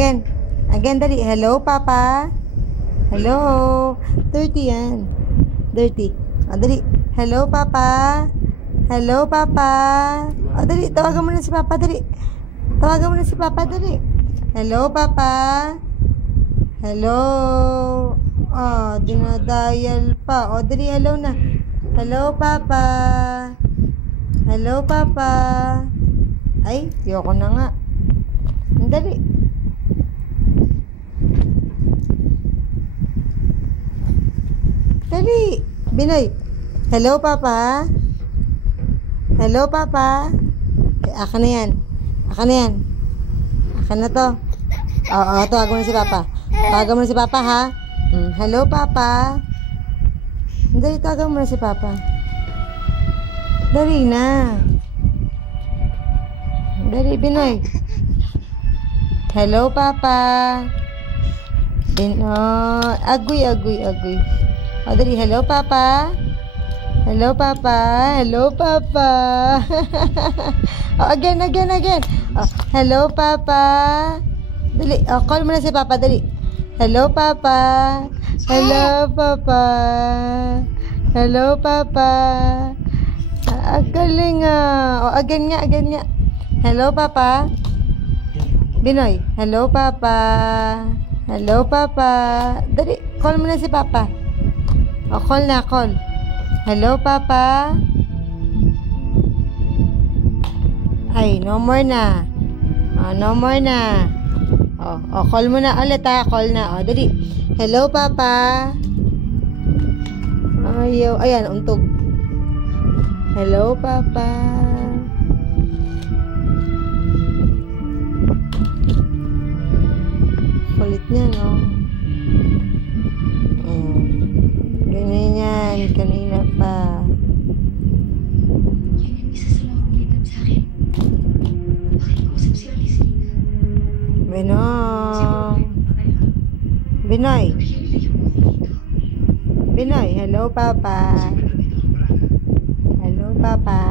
Again. Again, dali. Hello, Papa. Hello. Dirty yan. Dirty. O, dali. Hello, Papa. Hello, Papa. O, dali. Tawagan mo na si Papa, dali. Tawagan mo na si Papa, dali. Hello, Papa. Hello. Oh, dinadial pa. O, dali. Hello na. Hello, Papa. Hello, Papa. Ay, yoko na nga. Dali. Dali. Binoy. Hello, Papa. Hello, Papa. Ay, akin na yan. Akin na yan. Akin na to. Oo, tawagan mo na si Papa. Tawagan mo na si Papa, ha? Hello, Papa. Dali, tawagan mo na si Papa. Dali na. Dali, Binoy. Hello, Papa. Binoy. Agoy, agoy, agoy. O, dali. Hello, Papa. Hello, Papa. Hello, Papa. O, again, again, again. O, hello, Papa. Dali. O, call mo na si Papa. Dali. Hello, Papa. Hello, Papa. Hello, Papa. Galing nga. O, again nga, again nga. Hello, Papa. Binoy. Hello, Papa. Hello, Papa. Dali, call mo na si Papa. O, call na, call. Hello, Papa. Ay, no more na. O, no more na. O, call mo na ulit, ha. Call na. O, dali. Hello, Papa. Ayaw. Ayan, untog. Hello, Papa. Kulit niya, no? Ganyan yan. Kanina pa. Binoy. Binoy. Hello, Papa. Hello, Papa.